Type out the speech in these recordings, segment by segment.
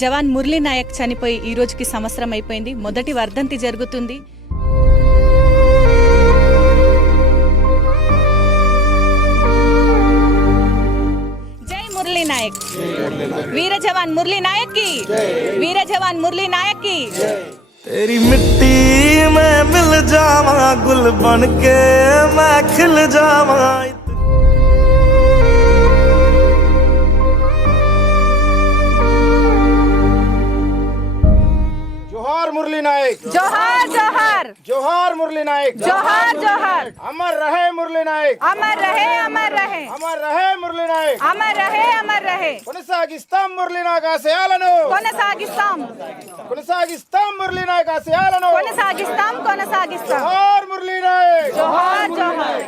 జవాన్ మురళీ నాయక్ చనిపోయి ఈ రోజుకి సంవత్సరం అయిపోయింది. మొదటి వర్ధంతి జరుగుతుంది. జై మురళీ నాయక్, వీర జవాన్ మురళీ నాయక్ की, వీర జవాన్ మురళీ నాయక్ की। तेरी मिट्टी में मिल जावा, गुल बन के मैं खिल जावा। जोहार मुरली नायक, जोहार जोहार, जोहार मुरली नायक, जोहार जोहार। अमर रहे मुरली नायक, अमर रहे, अमर रहे, अमर रहे मुरली नायक, अमर रहे, अमर रहे। కొనసాగిస్తాం మురళీ నాయక్ ఆశయాలను, కొనసాగిస్తాం, కొనసాగిస్తాం మురళీ నాయక్ ఆశయాలను, కొనసాగిస్తాం, కొనసాగిస్తాం। జోహార్ మురళీ నాయక్, జోహార్ జోహార్।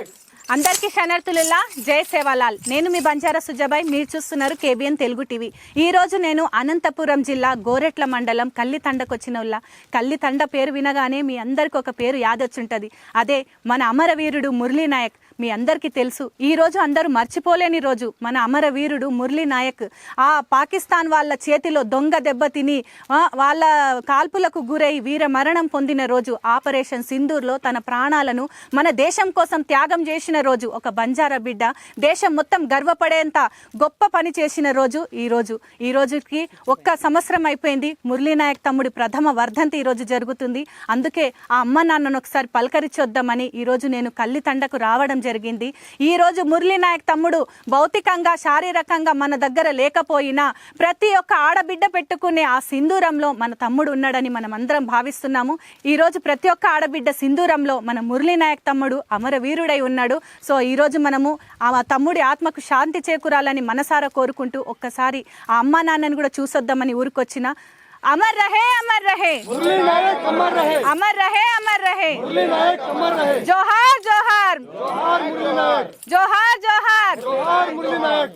అందరికీ శరణార్థులుల్లా, జై సేవాలాల్। నేను మీ బంజారా సుజాబాయ్, మీరు చూస్తున్నారు కేబిఎన్ తెలుగు టీవీ। ఈ రోజు నేను అనంతపురం జిల్లా గోరెట్ల మండలం కల్లితండకు వచ్చిన కల్లితండ పేరు వినగానే మీ అందరికి ఒక పేరు యాదొచ్చుంటది, అదే మన అమరవీరుడు మురళీ నాయక్। మీ అందరికీ తెలుసు, ఈ రోజు అందరూ మర్చిపోలేని రోజు మన అమరవీరుడు మురళీ నాయక్ ఆ పాకిస్తాన్ వాళ్ళ చేతిలో దొంగ దెబ్బ తిని వాళ్ళ కాల్పులకు గురై వీర మరణం పొందిన రోజు, ఆపరేషన్ సింధూర్లో తన ప్రాణాలను మన దేశం కోసం త్యాగం చేసిన రోజు, ఒక బంజారా బిడ్డ దేశం మొత్తం గర్వపడేంత గొప్ప పని చేసిన రోజు ఈ రోజుకి ఒక్క సంవత్సరం అయిపోయింది। మురళీ నాయక్ తమ్ముడి ప్రథమ వర్ధంతి ఈ రోజు జరుగుతుంది। అందుకే ఆ అమ్మ నాన్నను ఒకసారి పలకరించొద్దామని ఈ రోజు నేను కల్లితండకు రావడం జరిగింది। ఈ రోజు మురళీ నాయక్ తమ్ముడు భౌతికంగా శారీరకంగా మన దగ్గర లేకపోయినా ప్రతి ఒక్క ఆడబిడ్డ పెట్టుకునే ఆ సింధూరంలో మన తమ్ముడు ఉన్నాడని మనం అందరం భావిస్తున్నాము। ఈ రోజు ప్రతి ఒక్క ఆడబిడ్డ సింధూరంలో మన మురళీ నాయక్ తమ్ముడు అమరవీరుడై ఉన్నాడు। సో ఈ రోజు మనము ఆ తమ్ముడి ఆత్మకు శాంతి చేకూరాలని మనసారా కోరుకుంటూ ఒక్కసారి ఆ అమ్మా నాన్నని కూడా చూసొద్దామని ఊరికొచ్చిన। अमर रहे, अमर रहे मुरली नायक, अमर रहे, अमर रहे, अमर रहे मुरली नायक, अमर रहे। जोहार जोहार, जोहार मुरली नायक, जोहार जोहार। जोहार मुरली नायक।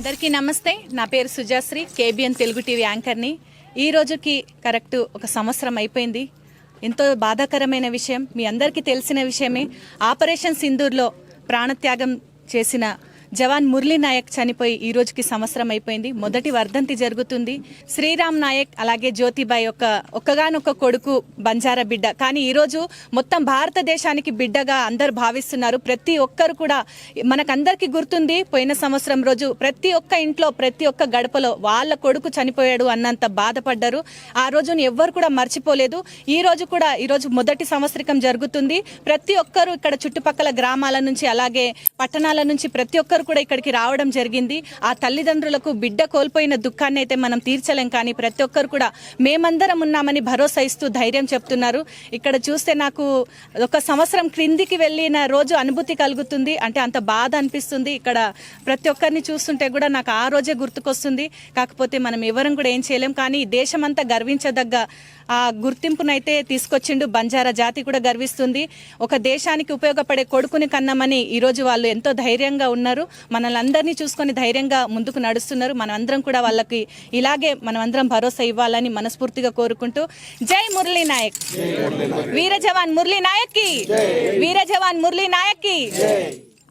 అందరికీ నమస్తే, నా పేరు సుజాశ్రీ, కేబిఎన్ తెలుగు టీవీ యాంకర్ని। ఈ రోజుకి కరెక్ట్ ఒక సంవత్సరం అయిపోయింది। ఎంతో బాధాకరమైన విషయం, మీ అందరికీ తెలిసిన విషయమే, ఆపరేషన్ సింధూర్లో ప్రాణత్యాగం చేసిన జవాన్ మురళీ నాయక్ చనిపోయి ఈ రోజుకి సంవత్సరం అయిపోయింది। మొదటి వర్ధంతి జరుగుతుంది। శ్రీరామ్ నాయక్ అలాగే జ్యోతిబాయ్ ఒక్కగానొక్క కొడుకు బంజారా బిడ్డ, కానీ ఈరోజు మొత్తం భారతదేశానికి బిడ్డగా అందరు భావిస్తున్నారు। ప్రతి ఒక్కరు కూడా మనకందరికీ గుర్తుంది, పోయిన సంవత్సరం రోజు ప్రతి ఒక్క ఇంట్లో ప్రతి ఒక్క గడపలో వాళ్ళ కొడుకు చనిపోయాడు అన్నంత బాధపడ్డారు। ఆ రోజును ఎవ్వరు కూడా మర్చిపోలేదు। ఈ రోజు మొదటి సంవత్సరికం జరుగుతుంది। ప్రతి ఒక్కరు ఇక్కడ చుట్టుపక్కల గ్రామాల నుంచి అలాగే పట్టణాల నుంచి ప్రతి ఒక్కరు కూడా ఇక్కడికి రావడం జరిగింది। ఆ తల్లిదండ్రులకు బిడ్డ కోల్పోయిన దుఃఖాన్ని అయితే మనం తీర్చలేం, కానీ ప్రతి ఒక్కరు కూడా మేమందరం ఉన్నామని భరోసా ఇస్తూ ధైర్యం చెప్తున్నారు। ఇక్కడ చూస్తే నాకు ఒక సంవత్సరం క్రిందికి వెళ్ళిన రోజు అనుభూతి కలుగుతుంది, అంటే అంత బాధ అనిపిస్తుంది। ఇక్కడ ప్రతి ఒక్కరిని చూస్తుంటే కూడా నాకు ఆ రోజే గుర్తుకొస్తుంది। కాకపోతే మనం ఎవరం కూడా ఏం చేయలేం, కానీ దేశమంతా గర్వించదగ్గ ఆ గుర్తింపునైతే తీసుకొచ్చిండు, బంజారా జాతి కూడా గర్విస్తుంది। ఒక దేశానికి ఉపయోగపడే కొడుకుని కన్నామని ఈరోజు వాళ్ళు ఎంతో ధైర్యంగా ఉన్నారు, మనల్ని అందరినీ చూసుకొని ధైర్యంగా ముందుకు నడుస్తున్నారు। మనమందరం కూడా వాళ్ళకి ఇలాగే మనమందరం భరోసా ఇవ్వాలని మనస్ఫూర్తిగా కోరుకుంటూ, జై మురళీ నాయక్, వీర జవాన్ మురళీ నాయక్ की, వీర జవాన్ మురళీ నాయక్ की।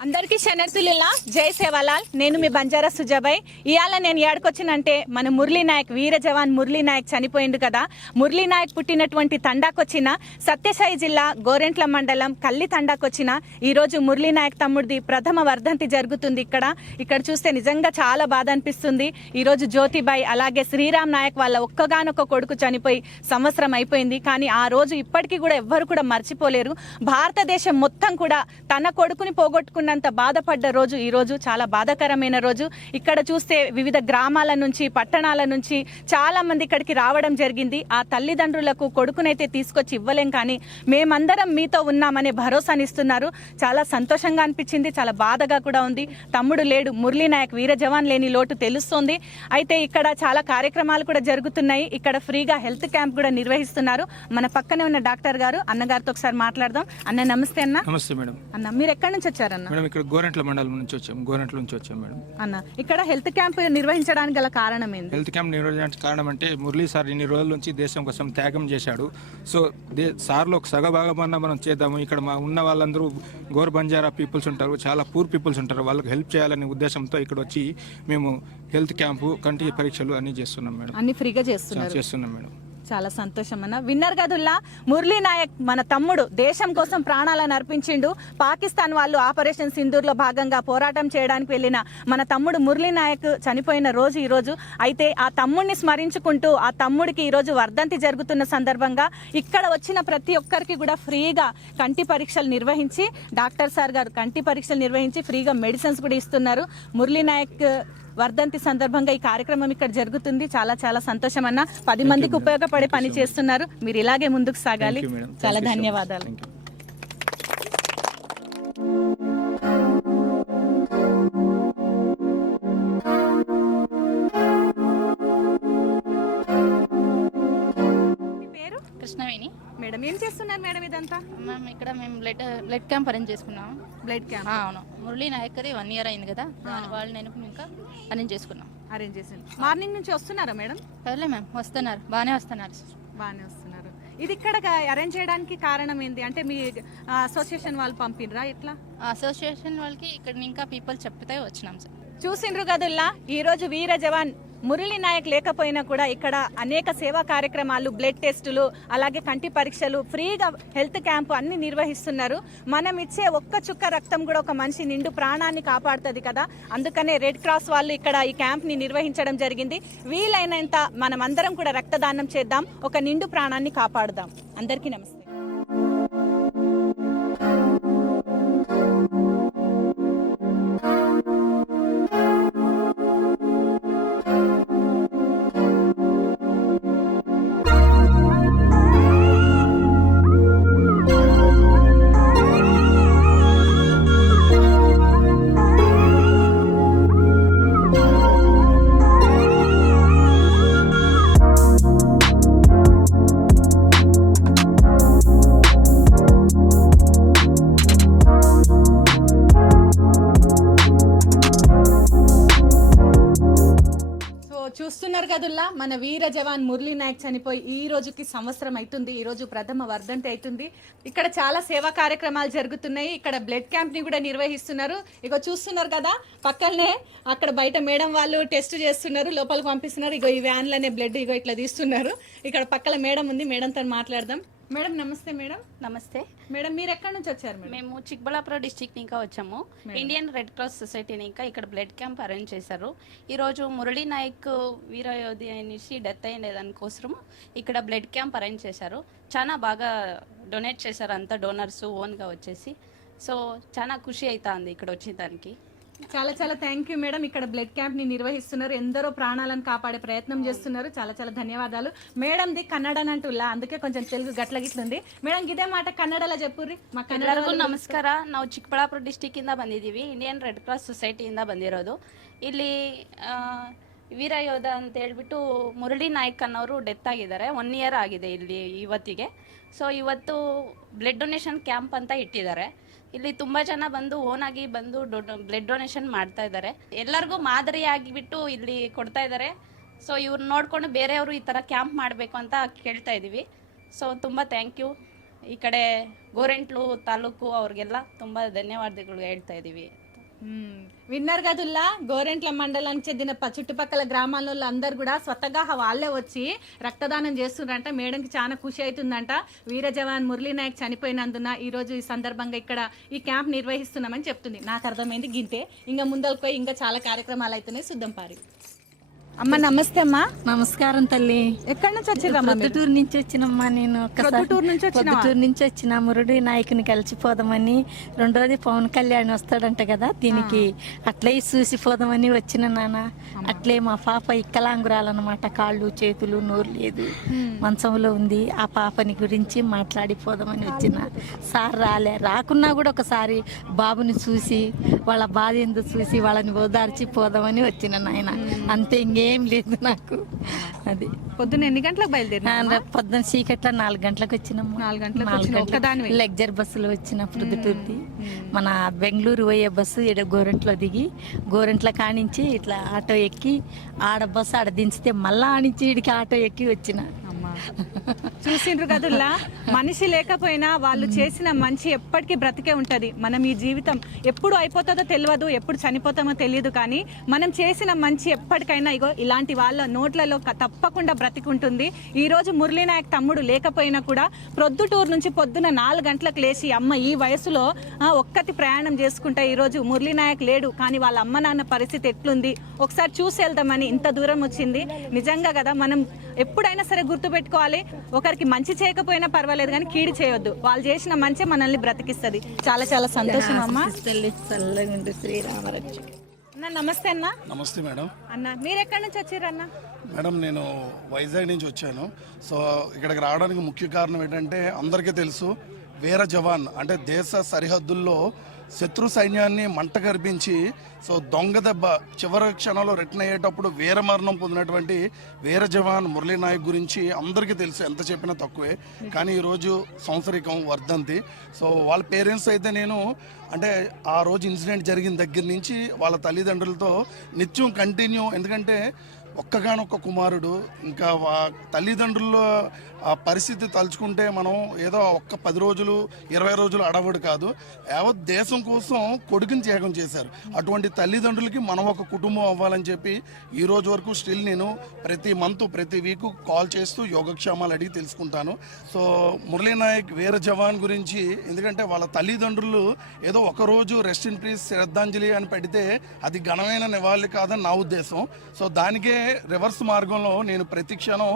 అందరికీ శనర్థులులా జై సేవాలాల్. నేను మీ బంజారా సుజాబాయ్. ఇవాళ నేను ఏడకొచ్చినంటే మన మురళీ నాయక్, వీర జవాన్ మురళీ నాయక్ చనిపోయిండు కదా. మురళీ నాయక్ పుట్టినటువంటి తండాకొచ్చిన సత్యసాయి జిల్లా గోరెంట్ల మండలం కల్లి తండాకొచ్చిన ఈరోజు మురళీ నాయక్ తమ్ముడిది ప్రథమ వర్ధంతి జరుగుతుంది. ఇక్కడ చూస్తే నిజంగా చాలా బాధ అనిపిస్తుంది. ఈరోజు జ్యోతిబాయ్ అలాగే శ్రీరామ్ నాయక్ వాళ్ళ ఒక్కగానొక్క కొడుకు చనిపోయి సంవత్సరం అయిపోయింది. కానీ ఆ రోజు ఇప్పటికీ కూడా ఎవ్వరు కూడా మర్చిపోలేరు. భారతదేశం మొత్తం కూడా తన కొడుకుని పోగొట్టుకున్నంత బాధపడ్డ రోజు ఈ రోజు. చాలా బాధాకరమైన రోజు. ఇక్కడ చూస్తే వివిధ గ్రామాల నుంచి పట్టణాల నుంచి చాలా మంది ఇక్కడికి రావడం జరిగింది. ఆ తల్లిదండ్రులకు కొడుకునైతే తీసుకొచ్చి ఇవ్వలేం, కానీ మేమందరం మీతో ఉన్నామనే భరోసానిస్తున్నారు. చాలా సంతోషంగా అనిపించింది, చాలా బాధగా కూడా ఉంది. తమ్ముడు లేడు, మురళీ నాయక్ వీర జవాన్ లేని లోటు తెలుస్తోంది. అయితే ఇక్కడ చాలా కార్యక్రమాలు కూడా జరుగుతున్నాయి. ఇక్కడ ఫ్రీగా హెల్త్ క్యాంప్ కూడా నిర్వహిస్తున్నారు. మన పక్కనే ఉన్న డాక్టర్ గారు, అన్నగారితో ఒకసారి మాట్లాడదాం. అన్న నమస్తే. అన్న నమస్తే మేడం. అన్న మీరు ఎక్కడి నుంచి వచ్చారన్న? మేడం ఇక్కడ గోరెంట్ల మండలం నుంచి వచ్చాం. గోరెంట్ల నుంచి వచ్చాం మేడం. అన్న ఇక్కడ హెల్త్ క్యాంప్ నిర్వహించడానికి గల కారణం ఏంటి? హెల్త్ క్యాంప్ నిర్వహించడానికి కారణం అంటే మురళీ సార్ ఇన్ని రోజుల నుంచి దేశం కోసం త్యాగం చేశాడు. సో సార్లో ఒక సగభాగమన్నా మనం చేద్దాము. ఇక్కడ మా ఉన్న వాళ్ళందరూ గోర్ బంజారా పీపుల్స్ ఉంటారు, చాలా పూర్ పీపుల్స్ ఉంటారు, వాళ్ళకి హెల్ప్ చేయాలనే ఉద్దేశంతో ఇక్కడ వచ్చి మేము హెల్త్ క్యాంపు, కంటి పరీక్షలు అన్ని చేస్తున్నాం మేడం. అన్ని ఫ్రీగా చేస్తున్నాం మేడం. చాలా సంతోషం అన్న. విన్నర్ గదుల్లా మురళీ నాయక్ మన తమ్ముడు దేశం కోసం ప్రాణాలను అర్పించిండు. పాకిస్తాన్ వాళ్ళు ఆపరేషన్ సింధూర్లో భాగంగా పోరాటం చేయడానికి వెళ్ళిన మన తమ్ముడు మురళీ నాయక్ చనిపోయిన రోజు ఈ రోజు. అయితే ఆ తమ్ముడిని స్మరించుకుంటూ ఆ తమ్ముడికి ఈరోజు వర్ధంతి జరుగుతున్న సందర్భంగా ఇక్కడ వచ్చిన ప్రతి ఒక్కరికి కూడా ఫ్రీగా కంటి పరీక్షలు నిర్వహించి, డాక్టర్ సార్ గారు కంటి పరీక్షలు నిర్వహించి ఫ్రీగా మెడిసిన్స్ కూడా ఇస్తున్నారు. మురళీ నాయక్ వర్ధంతి సందర్భంగా ఈ కార్యక్రమం ఇక్కడ జరుగుతుంది. చాలా చాలా సంతోషం అన్న. 10 మందికి ఉపయోగపడే పని చేస్తున్నారు. మీరు ఇలాగే ముందుకు సాగాలి. చాలా ధన్యవాదాలు. కృష్ణవేణి మేడం ఏం చేస్తున్నారు మేడం ఇదంతా? మ్యామ్ ఇక్కడ మేము బ్లడ్ క్యాంప్ అరేంజ్ చేసుకున్నాము. Blood camp? అవును. మురళీ నాయక్ది 1 year అయింది కదా, వాళ్ళు నేను ఇంకా అరేంజ్ చేసుకున్నాం. అరేంజ్ చేసింది. మార్నింగ్ నుంచి వస్తున్నారా మేడం? సర్లే మ్యామ్, వస్తున్నారు, బాగానే వస్తున్నారు. ఇది ఇక్కడ అరేంజ్ చేయడానికి కారణం ఏంటి? అంటే మీ అసోసియేషన్ వాళ్ళు పంపినరా ఎట్లా? అసోసియేషన్ వాళ్ళకి ఇక్కడ ఇంకా పీపుల్ చెప్తే వచ్చినాం సార్. చూసిండ్రు గదుల్లా, ఈరోజు వీర జవాన్ మురళీ నాయక్ లేకపోయినా కూడా ఇక్కడ అనేక సేవా కార్యక్రమాలు, బ్లడ్ టెస్టులు, అలాగే కంటి పరీక్షలు, ఫ్రీగా హెల్త్ క్యాంపు అన్ని నిర్వహిస్తున్నారు. మనం ఇచ్చే ఒక్క చుక్క రక్తం కూడా ఒక మనిషి నిండు ప్రాణాన్ని కాపాడుతుంది కదా. అందుకనే రెడ్ క్రాస్ వాళ్ళు ఇక్కడ ఈ క్యాంప్ని నిర్వహించడం జరిగింది. వీలైనంత మనం అందరం కూడా రక్తదానం చేద్దాం, ఒక నిండు ప్రాణాన్ని కాపాడుదాం. అందరికీ నమస్తే. చూస్తున్నారు కదుల్లా, మన వీర జవాన్ మురళీ నాయక్ చనిపోయి ఈ రోజుకి సంవత్సరం అవుతుంది. ఈ రోజు ప్రథమ వర్ధంతి అవుతుంది. ఇక్కడ చాలా సేవా కార్యక్రమాలు జరుగుతున్నాయి. ఇక్కడ బ్లడ్ క్యాంప్ ని కూడా నిర్వహిస్తున్నారు. ఇగో చూస్తున్నారు కదా, పక్కనే అక్కడ బయట మేడం వాళ్ళు టెస్ట్ చేస్తున్నారు, లోపలికి పంపిస్తున్నారు. ఇగో ఈ వ్యాన్లనే బ్లడ్ ఇగో ఇట్లా తీస్తున్నారు. ఇక్కడ పక్కన మేడం ఉంది, మేడంతో మాట్లాడదాం. మేడం నమస్తే. మేడం నమస్తే మేడం, మీరు ఎక్కడి నుంచి వచ్చారు? మేడం మేము చిక్బళ్ళాపురం డిస్ట్రిక్ట్ ఇంకా వచ్చాము. ఇండియన్ రెడ్ క్రాస్ సొసైటీని ఇంకా ఇక్కడ బ్లడ్ క్యాంప్ అరేంజ్ చేశారు. ఈరోజు మురళీ నాయక్ వీరయోధి అనేసి డెత్ అయిన దానికోసం ఇక్కడ బ్లడ్ క్యాంప్ అరేంజ్ చేశారు. చాలా బాగా డొనేట్ చేశారు అంతా డోనర్స్ ఓన్గా వచ్చేసి. సో చాలా ఖుషి అవుతుంది ఇక్కడ వచ్చేదానికి. చాలా చాలా థ్యాంక్ యూ మేడం. ఇక్కడ బ్లడ్ క్యాంప్ ని నిర్వహిస్తున్నారు, ఎందరో ప్రాణాలను కాపాడే ప్రయత్నం చేస్తున్నారు. చాలా చాలా ధన్యవాదాలు. మేడంది కన్నడనంటుల్లా, అందుకే కొంచెం తెలుగు గట్ల గిట్లుంది. ಮೇಡಮ್ ಇದೇ ಮಾಟ ಕನ್ನಡಲ್ಲ ಜಪ್ಪುರಿ. ಎಲ್ಲರಿಗೂ ನಮಸ್ಕಾರ. ನಾವು ಚಿಕ್ಕಬಳ್ಳಾಪುರ ಡಿಸ್ಟಿಕ್ಕಿಂದ ಬಂದಿದ್ದೀವಿ. ಇಂಡಿಯನ್ ರೆಡ್ ಕ್ರಾಸ್ ಸೊಸೈಟಿಯಿಂದ ಬಂದಿರೋದು. ಇಲ್ಲಿ ವೀರ ಯೋಧ ಅಂತ ಹೇಳ್ಬಿಟ್ಟು ಮುರಳಿ ನಾಯಕ್ ಅನ್ನೋರು ಡೆತ್ ಆಗಿದ್ದಾರೆ. 1 year ಆಗಿದೆ ಇಲ್ಲಿ ಇವತ್ತಿಗೆ. ಸೊ ಇವತ್ತು ಬ್ಲಡ್ ಡೊನೇಷನ್ ಕ್ಯಾಂಪ್ ಅಂತ ಇಟ್ಟಿದ್ದಾರೆ. ಇಲ್ಲಿ ತುಂಬ ಜನ ಬಂದು ಓನಾಗಿ ಬಂದು ಬ್ಲಡ್ ಡೊನೇಷನ್ ಮಾಡ್ತಾ ಇದ್ದಾರೆ. ಎಲ್ಲರಿಗೂ ಮಾದರಿಯಾಗಿಬಿಟ್ಟು ಇಲ್ಲಿ ಕೊಡ್ತಾ ಇದ್ದಾರೆ. ಸೊ ಇವ್ರು ನೋಡಿಕೊಂಡು ಬೇರೆಯವರು ಈ ಥರ ಕ್ಯಾಂಪ್ ಮಾಡಬೇಕು ಅಂತ ಕೇಳ್ತಾ ಇದ್ದೀವಿ. ಸೊ ತುಂಬ ಥ್ಯಾಂಕ್ ಯು. ಕಡೆ ಗೋರೆಂಟ್ಲು ತಾಲೂಕು ಅವ್ರಿಗೆಲ್ಲ ತುಂಬ ಧನ್ಯವಾದಗಳು ಹೇಳ್ತಾ ಇದ್ದೀವಿ. విన్నారు కదుల్లా గోరెంట్ల మండలానికి చెందిన చుట్టుపక్కల గ్రామాల్లో అందరు కూడా స్వతగా వాళ్ళే వచ్చి రక్తదానం చేస్తున్నారంట. మేడంకి చాలా ఖుషి అవుతుందంట. వీర జవాన్ మురళీ నాయక్ చనిపోయినందున ఈ రోజు ఈ సందర్భంగా ఇక్కడ ఈ క్యాంప్ నిర్వహిస్తున్నామని చెప్తుంది. నాకు అర్థమైంది గింతే. ఇంకా ముందరకు పోయి ఇంకా చాలా కార్యక్రమాలు అవుతున్నాయి. శుద్ధం పారి. అమ్మ నమస్తే అమ్మా. నమస్కారం తల్లి. ఎక్కడి నుంచి వచ్చిరమ్మా? ప్రొద్దుటూరు నుంచి వచ్చినమ్మా. నేను ప్రొద్దుటూరు నుంచి వచ్చిన మురళి నాయకుని కలిసిపోదామని. రెండోది పవన్ కళ్యాణ్ వస్తాడంట కదా, దీనికి అట్లే చూసిపోదామని వచ్చిన నాన్న. అట్లే మా పాప ఇక్కలాంగురాలన్నమాట, కాళ్ళు చేతులు నోరు లేదు, మంచంలో ఉంది. ఆ పాపని గురించి మాట్లాడిపోదామని వచ్చిన. సార్ రాకున్నా కూడా ఒకసారి బాబుని చూసి వాళ్ళ బాధ ఎందుకు చూసి వాళ్ళని ఓదార్చి పోదామని వచ్చిన నాయన. అంతే, ఇంకేం లేదు నాకు. అది పొద్దున్న ఎన్ని గంటలకు బయలుదేరి? పొద్దున్న చీకట్ల 4 గంటలకు వచ్చినాము. 4 గంటలకు లగ్జర్ బస్సులో వచ్చిన ప్రొద్దుటూరుది. మన బెంగళూరు పోయే బస్సు ఇక్కడ గోరెంట్లో దిగి, గోరెంట్ల కానించి ఇట్లా ఆటో ఎక్కి, ఆడ బస్సు ఆడ దించితే మళ్ళా ఆనించి ఇడికి ఆటో ఎక్కి వచ్చిన. చూసిండ్రు కదుల్లా, మనిషి లేకపోయినా వాళ్ళు చేసిన మంచి ఎప్పటికీ బ్రతికే ఉంటది. మనం ఈ జీవితం ఎప్పుడు అయిపోతుందో తెలియదు, ఎప్పుడు చనిపోతామో తెలియదు, కానీ మనం చేసిన మంచి ఎప్పటికైనా ఇగో ఇలాంటి వాళ్ళ నోట్లలో తప్పకుండా బ్రతికుంటుంది. ఈ రోజు మురళీ నాయక్ తమ్ముడు లేకపోయినా కూడా ప్రొద్దుటూరు నుంచి పొద్దున 4 గంటలకు లేచి అమ్మ ఈ వయసులో ఒక్కటి ప్రయాణం చేసుకుంటే ఈ రోజు మురళీ నాయక్ లేడు, కానీ వాళ్ళ అమ్మ నాన్న పరిస్థితి ఎట్లుంది ఒకసారి చూసి వెళ్దామని ఇంత దూరం వచ్చింది. నిజంగా కదా, మనం ఎప్పుడైనా సరే గుర్తుపెట్టుకోవాలి, ఒకరికి మంచి చేయకపోయినా పర్వాలేదు కానీ కీడు చేయొద్దు. వాళ్ళు చేసిన మంచి మనల్ని బ్రతికిస్తుంది. చాలా చాలా సంతోషం అమ్మా. అన్న నమస్తే అన్న. నమస్తే మేడం. అన్న మీరు ఎక్కడి నుంచి వచ్చారు అన్న? మేడం నేను వైజాగ్ నుంచి వచ్చాను. సో ఇక్కడికి రావడానికి ముఖ్య కారణం ఏంటంటే, అందరికీ తెలుసు వీర జవాన్ అంటే దేశ సరిహద్దుల్లో శత్రు సైన్యాన్ని మంట కరిపించి, సో దొంగ దెబ్బ చివరి క్షణంలో రిటర్న్ అయ్యేటప్పుడు వీరమరణం పొందినటువంటి వీర జవాన్ మురళీ నాయక్ గురించి అందరికీ తెలుసు, ఎంత చెప్పినా తక్కువే. కానీ ఈరోజు సంవత్సరికం వర్ధంతి. సో వాళ్ళ పేరెంట్స్ అయితే నేను అంటే ఆ రోజు ఇన్సిడెంట్ జరిగిన దగ్గర నుంచి వాళ్ళ తల్లిదండ్రులతో నిత్యం కంటిన్యూ, ఎందుకంటే ఒక్కగానొక్క కుమారుడు, ఇంకా తల్లిదండ్రుల ఆ పరిస్థితి తలుచుకుంటే మనం ఏదో ఒక్క 10 రోజులు 20 రోజులు అడవుడు కాదు, యావత్ దేశం కోసం కొడుకుని త్యాగం చేశారు. అటువంటి తల్లిదండ్రులకి మనం ఒక కుటుంబం అవ్వాలని చెప్పి ఈ రోజు వరకు స్టిల్ నేను ప్రతి మంత్ ప్రతి వీక్ కాల్ చేస్తూ యోగక్షేమాలు అడిగి తెలుసుకుంటాను. సో మురళీ నాయక్ వీర జవాన్ గురించి, ఎందుకంటే వాళ్ళ తల్లిదండ్రులు ఏదో ఒకరోజు రెస్ట్ ఇన్ పీస్ శ్రద్ధాంజలి అని పెడితే అది ఘనమైన నివాళి కాదని నా ఉద్దేశం. సో దానికే రివర్స్ మార్గంలో నేను ప్రతి క్షణం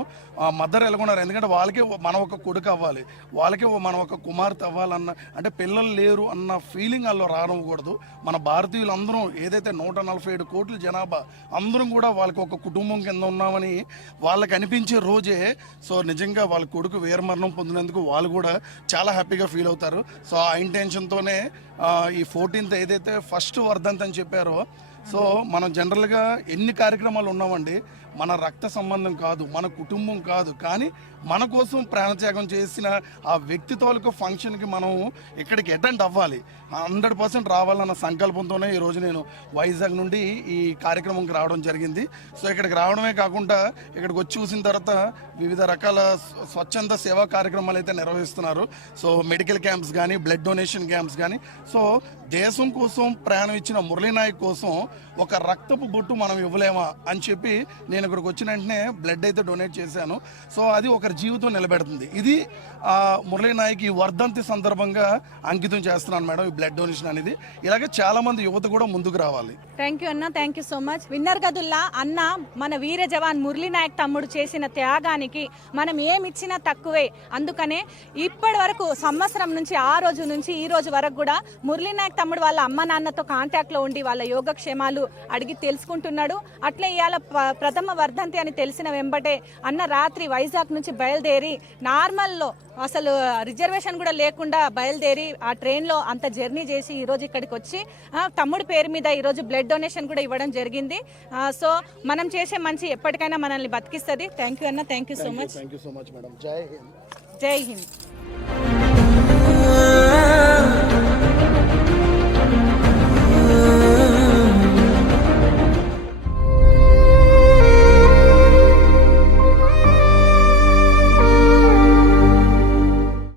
మదర్ ఎలాగొన్నారు, ఎందుకంటే వాళ్ళకే మనం ఒక కొడుకు అవ్వాలి, వాళ్ళకే మనం ఒక కుమార్తె అవ్వాలన్న, అంటే పిల్లలు లేరు అన్న ఫీలింగ్ వాళ్ళు రానివ్వకూడదు. మన భారతీయులందరం ఏదైతే 147 కోట్ల జనాభా అందరం కూడా వాళ్ళకి ఒక కుటుంబం కింద ఉన్నామని వాళ్ళకి అనిపించే రోజే సో నిజంగా వాళ్ళ కొడుకు వీరమరణం పొందినందుకు వాళ్ళు కూడా చాలా హ్యాపీగా ఫీల్ అవుతారు. సో ఆ ఇంటెన్షన్తోనే ఈ 14th ఏదైతే ఫస్ట్ వర్ధంతి అని చెప్పారో, సో మనం జనరల్గా ఎన్ని కార్యక్రమాలు ఉన్నామండి, మన రక్త సంబంధం కాదు, మన కుటుంబం కాదు, కానీ మన కోసం ప్రాణత్యాగం చేసిన ఆ వ్యక్తి తాలూకు ఫంక్షన్కి మనం ఇక్కడికి అటెండ్ అవ్వాలి, 100% రావాలన్న సంకల్పంతోనే ఈరోజు నేను వైజాగ్ నుండి ఈ కార్యక్రమంకి రావడం జరిగింది. సో ఇక్కడికి రావడమే కాకుండా ఇక్కడికి వచ్చి చూసిన తర్వాత వివిధ రకాల స్వచ్ఛంద సేవా కార్యక్రమాలు అయితే నిర్వహిస్తున్నారు. సో మెడికల్ క్యాంప్స్ కానీ, బ్లడ్ డొనేషన్ క్యాంప్స్ కానీ. సో దేశం కోసం ప్రాణం ఇచ్చిన మురళీ నాయక్ కోసం ఒక రక్తపు బొట్టు మనం ఇవ్వలేమా అని చెప్పి నేను ఇక్కడికి వచ్చిన వెంటనే బ్లడ్ అయితే డొనేట్ చేశాను. సో అది ఒకరి జీవితం నిలబెడుతుంది. ఇది మురళీ నాయక్ ఈ వర్ధంతి సందర్భంగా అంకితం చేస్తున్నాను మేడం, ఈ బ్లడ్ డొనేషన్ అనేది. ఇలాగే చాలా మంది యువత కూడా ముందుకు రావాలి. థ్యాంక్ యూ అన్న, thank you so much. Winner గదుల్లా అన్న, మన వీర జవాన్ మురళీ నాయక్ తమ్ముడు చేసిన త్యాగానికి మనం ఏమిచ్చినా తక్కువే. అందుకనే ఇప్పటి వరకు సంవత్సరం నుంచి ఆ రోజు నుంచి ఈ రోజు వరకు కూడా మురళీ నాయక్ తమ్ముడు వాళ్ళ అమ్మ నాన్నతో కాంటాక్ట్లో ఉండి వాళ్ళ యోగక్షేమాలు అడిగి తెలుసుకుంటున్నాడు. అట్లే ఇవాళ ప్రథమ వర్ధంతి అని తెలిసిన వెంబటే అన్న రాత్రి వైజాగ్ నుంచి బయలుదేరి నార్మల్లో అసలు రిజర్వేషన్ కూడా లేకుండా బయలుదేరి ఆ ట్రైన్లో అంత జర్నీ చేసి ఈరోజు ఇక్కడికి వచ్చి తమ్ముడి పేరు మీద ఈరోజు బ్లడ్ డొనేషన్ కూడా ఇవ్వడం జరిగింది. సో మనం చేసే మంచి ఎప్పటికైనా మనల్ని బతికిస్తుంది. థ్యాంక్ యూ అన్న, thank you so much. Thank you so much madam. జై హింద్. జై హింద్.